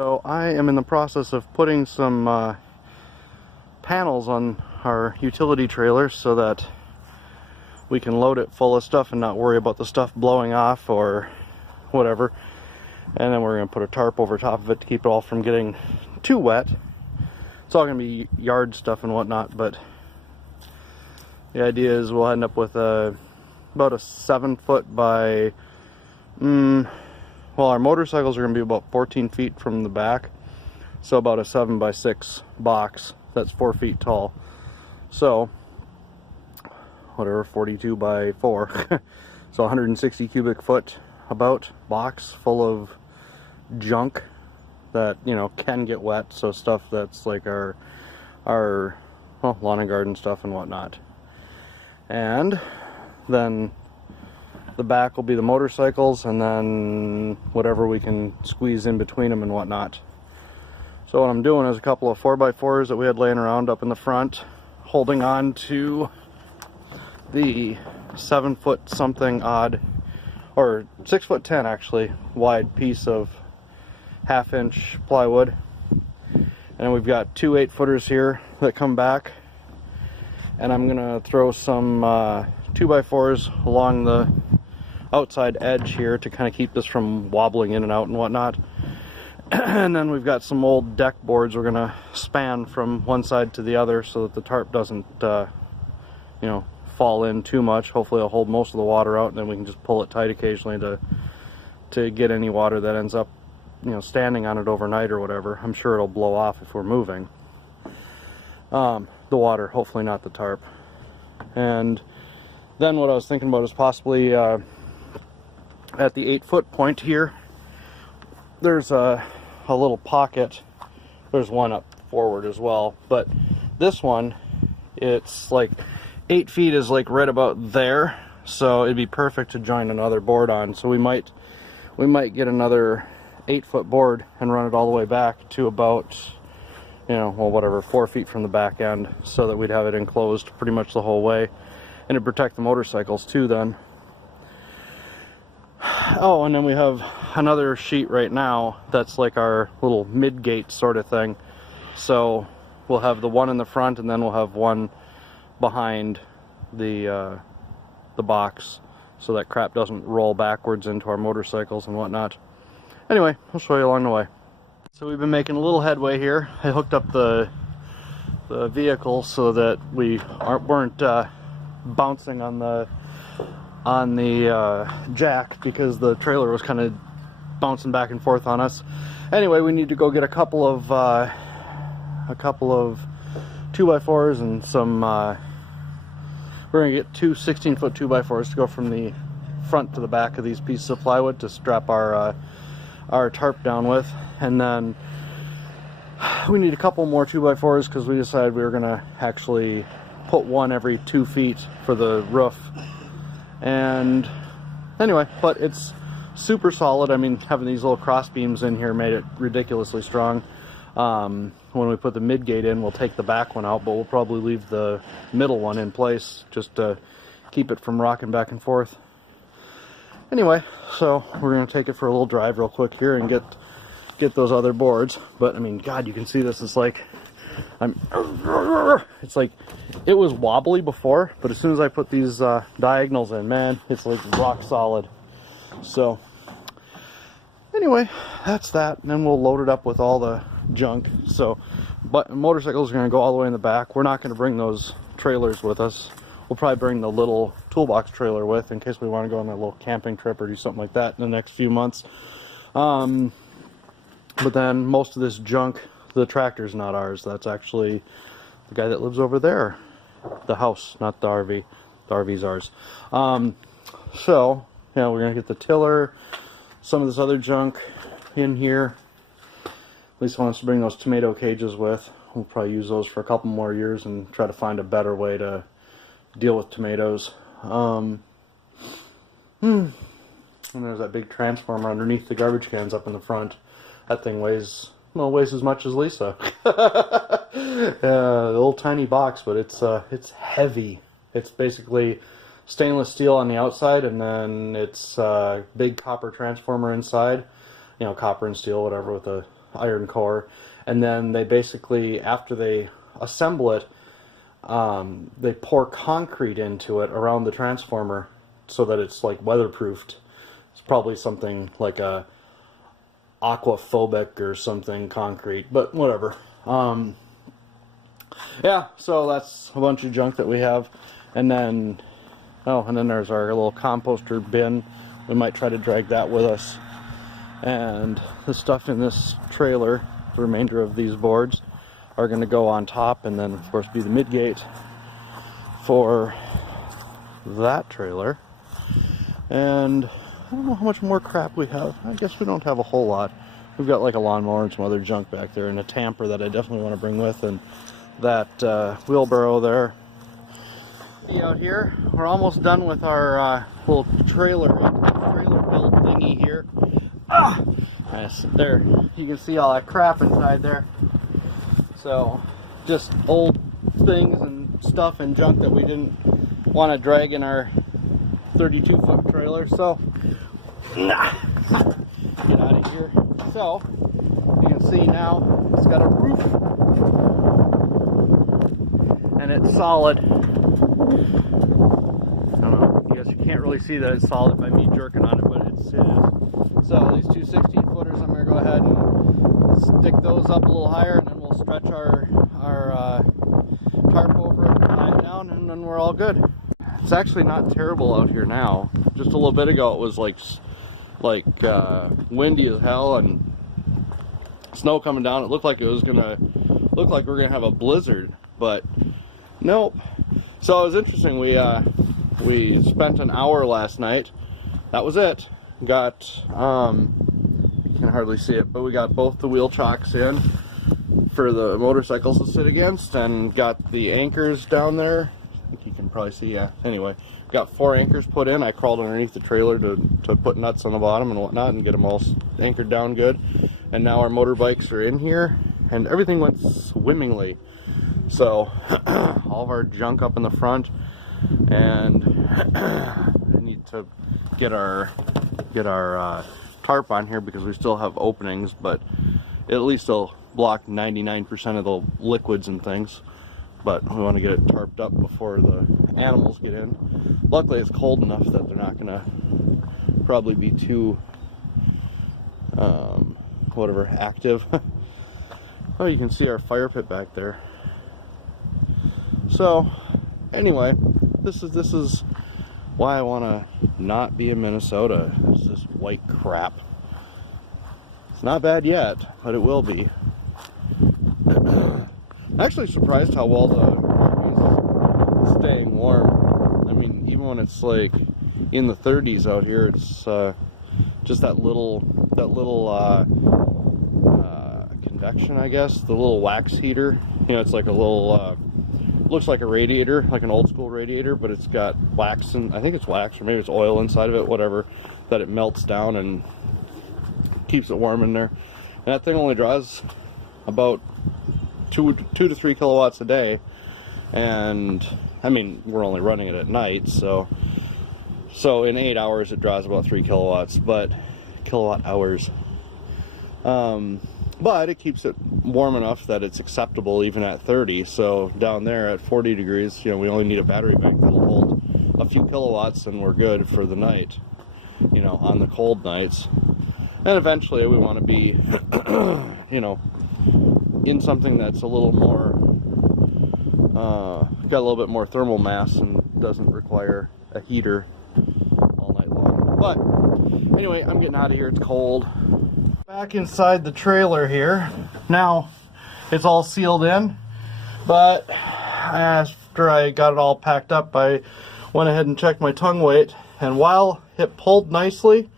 So I am in the process of putting some panels on our utility trailer so that we can load it full of stuff and not worry about the stuff blowing off or whatever. And then we're going to put a tarp over top of it to keep it all from getting too wet. It's all going to be yard stuff and whatnot, but the idea is we'll end up with about a 7-foot by well, our motorcycles are going to be about 14 feet from the back, so about a 7x6 box that's 4 feet tall. So whatever, 42 by 4 so 160 cubic foot about box full of junk that, you know, can get wet. So stuff that's like our well, lawn and garden stuff and whatnot. And then the back will be the motorcycles, and then whatever we can squeeze in between them and whatnot. So what I'm doing is a couple of 4x4s that we had laying around up in the front, holding on to the 7-foot something odd, or 6'10" actually, wide piece of 1/2-inch plywood. And then we've got two 8-footers here that come back, and I'm gonna throw some 2x4s along the outside edge here to kind of keep this from wobbling in and out and whatnot. And then we've got some old deck boards we're gonna span from one side to the other so that the tarp doesn't you know, fall in too much. Hopefully it'll hold most of the water out, and then we can just pull it tight occasionally to get any water that ends up, you know, standing on it overnight or whatever. I'm sure it'll blow off if we're moving the water, hopefully not the tarp. And then what I was thinking about is possibly at the 8-foot point here, there's a little pocket. There's one up forward as well, but this one, it's like 8 feet is like right about there, so it'd be perfect to join another board on. So we might get another 8-foot board and run it all the way back to about, you know, well, whatever, 4 feet from the back end, so that we'd have it enclosed pretty much the whole way, and it'd protect the motorcycles too then. Oh, and then we have another sheet right now that's like our little mid-gate sort of thing. So we'll have the one in the front, and then we'll have one behind the box, so that crap doesn't roll backwards into our motorcycles and whatnot. Anyway, I'll show you along the way. So we've been making a little headway here. I hooked up the vehicle so that we weren't bouncing on the jack, because the trailer was kind of bouncing back and forth on us. Anyway, we need to go get a couple of 2x4s and some we're gonna get two 16-foot 2x4s to go from the front to the back of these pieces of plywood to strap our tarp down with. And then we need a couple more 2x4s because we decided we were gonna actually put one every 2 feet for the roof. And anyway, but it's super solid. I mean, having these little cross beams in here made it ridiculously strong. When we put the mid-gate in, we'll take the back one out, but we'll probably leave the middle one in place just to keep it from rocking back and forth. Anyway, so we're going to take it for a little drive real quick here and get those other boards. But I mean, God, you can see this. It's like it's like it was wobbly before, but as soon as I put these diagonals in, man, it's like rock solid. So anyway, that's that, and then we'll load it up with all the junk. So, but motorcycles are going to go all the way in the back. We're not going to bring those trailers with us. We'll probably bring the little toolbox trailer with in case we want to go on a little camping trip or do something like that in the next few months. But then most of this junk, the tractor's not ours. That's actually the guy that lives over there. The house, not the RV. The RV's ours. So, yeah, we're going to get the tiller, some of this other junk in here. At least wants to bring those tomato cages with. We'll probably use those for a couple more years and try to find a better way to deal with tomatoes. And there's that big transformer underneath the garbage cans up in the front. That thing weighs, well, weighs as much as Lisa. The little tiny box, but it's heavy. It's basically stainless steel on the outside, and then it's big copper transformer inside. You know, copper and steel, whatever, with a iron core, and then they basically, after they assemble it, they pour concrete into it around the transformer so that it's like weatherproofed. It's probably something like a aquaphobic or something concrete, but whatever. Yeah, so that's a bunch of junk that we have. And then, oh, and then there's our little composter bin. We might try to drag that with us. And the stuff in this trailer, the remainder of these boards, are going to go on top, and then of course be the midgate for that trailer. And I don't know how much more crap we have. I guess we don't have a whole lot. We've got like a lawnmower and some other junk back there, and a tamper that I definitely want to bring with, and that wheelbarrow there. See out here, we're almost done with our little trailer build thingy here. Yes, there, you can see all that crap inside there. So, just old things and stuff and junk that we didn't want to drag in our 32-foot trailer. So, get out of here. So, you can see now it's got a roof and it's solid. I don't know, I guess you can't really see that it's solid by me jerking on it, but it is. So these two 16-footers, I'm going to go ahead and stick those up a little higher, and then we'll stretch our tarp over it, tie it down, and then we're all good. It's actually not terrible out here now. Just a little bit ago it was like windy as hell and snow coming down. It looked like it was gonna we're gonna have a blizzard, but nope. So it was interesting. We spent an hour last night. That was it. Got you can hardly see it, but we got both the wheel chocks in for the motorcycles to sit against, and got the anchors down there. I think you can probably see, yeah. Anyway, got 4 anchors put in. I crawled underneath the trailer to put nuts on the bottom and whatnot and get them all anchored down good. And now our motorbikes are in here, and everything went swimmingly. So all of our junk up in the front, and I need to get our tarp on here because we still have openings, but at least it'll block 99% of the liquids and things. But we want to get it tarped up before the animals get in. Luckily it's cold enough that they're not gonna probably be too whatever, active. Oh, you can see our fire pit back there. So anyway, this is why I want to not be in Minnesota. It's this white crap. It's not bad yet, but it will be. I'm actually surprised how well the room is staying warm. I mean, even when it's like in the 30s out here, it's just that little convection, I guess, the little wax heater. You know, it's like a little looks like a radiator, like an old school radiator, but it's got wax, and I think it's wax or maybe it's oil inside of it, whatever, that it melts down and keeps it warm in there. And that thing only draws about 2 to 3 kilowatts a day, and I mean, we're only running it at night, so in 8 hours it draws about 3 kilowatts, but kilowatt hours. But it keeps it warm enough that it's acceptable even at 30. So down there at 40 degrees, you know, we only need a battery bank that'll hold a few kilowatts, and we're good for the night, you know, on the cold nights. And eventually we want to be, you know, in something that's a little more, got a little bit more thermal mass and doesn't require a heater all night long. But anyway, I'm getting out of here. It's cold. Back inside the trailer here. Now it's all sealed in, but after I got it all packed up, I went ahead and checked my tongue weight, and while it pulled nicely,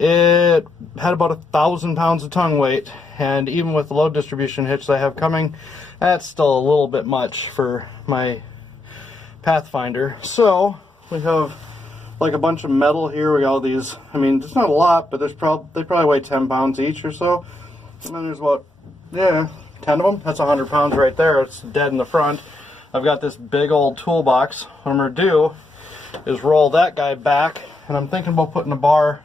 it had about 1,000 pounds of tongue weight, and even with the load distribution hitch that I have coming, that's still a little bit much for my Pathfinder. So we have like a bunch of metal here. We got all these, I mean, it's not a lot, but they probably weigh 10 pounds each or so. And then there's about, yeah, 10 of them. That's 100 pounds right there. It's dead in the front. I've got this big old toolbox. What I'm going to do is roll that guy back, and I'm thinking about putting a bar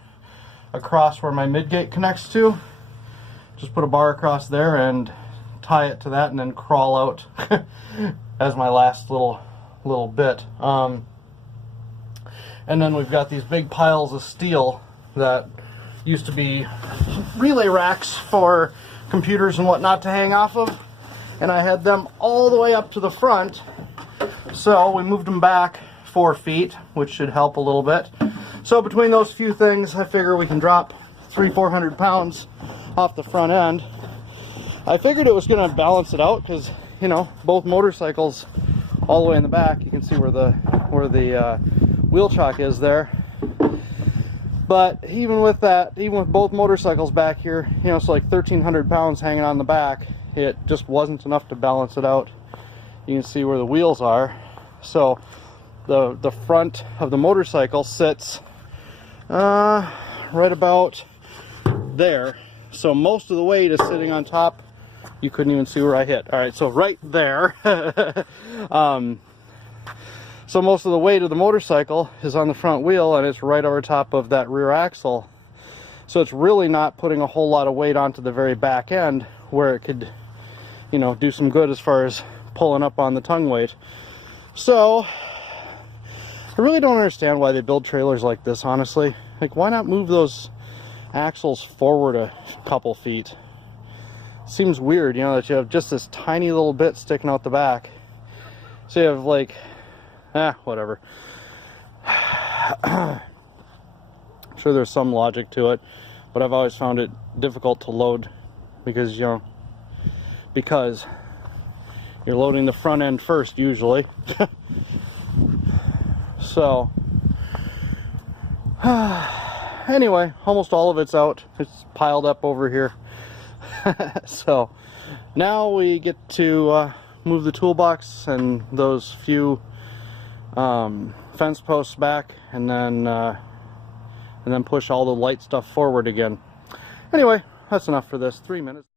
across where my midgate connects to, just put a bar across there and tie it to that and then crawl out as my last little bit. And then we've got these big piles of steel that used to be relay racks for computers and whatnot to hang off of, and I had them all the way up to the front, so we moved them back 4 feet, which should help a little bit. So between those few things, I figure we can drop 300-400 pounds off the front end. I figured it was going to balance it out because, you know, both motorcycles all the way in the back, you can see where the wheel chock is there. But even with that, even with both motorcycles back here, you know, it's like 1,300 pounds hanging on the back, it just wasn't enough to balance it out. You can see where the wheels are. So the front of the motorcycle sits right about there. So most of the weight is sitting on top. You couldn't even see where I hit. All right, so right there. So most of the weight of the motorcycle is on the front wheel, and it's right over top of that rear axle. So it's really not putting a whole lot of weight onto the very back end where it could, you know, do some good as far as pulling up on the tongue weight. So I really don't understand why they build trailers like this, honestly. Like, why not move those axles forward a couple feet? Seems weird, you know, that you have just this tiny little bit sticking out the back. So you have like, whatever. I'm sure there's some logic to it, but I've always found it difficult to load because, you know, because you're loading the front end first usually. So anyway, almost all of it's out. It's piled up over here. So now we get to move the toolbox and those few fence posts back, and then push all the light stuff forward again. Anyway, that's enough for this. 3 minutes.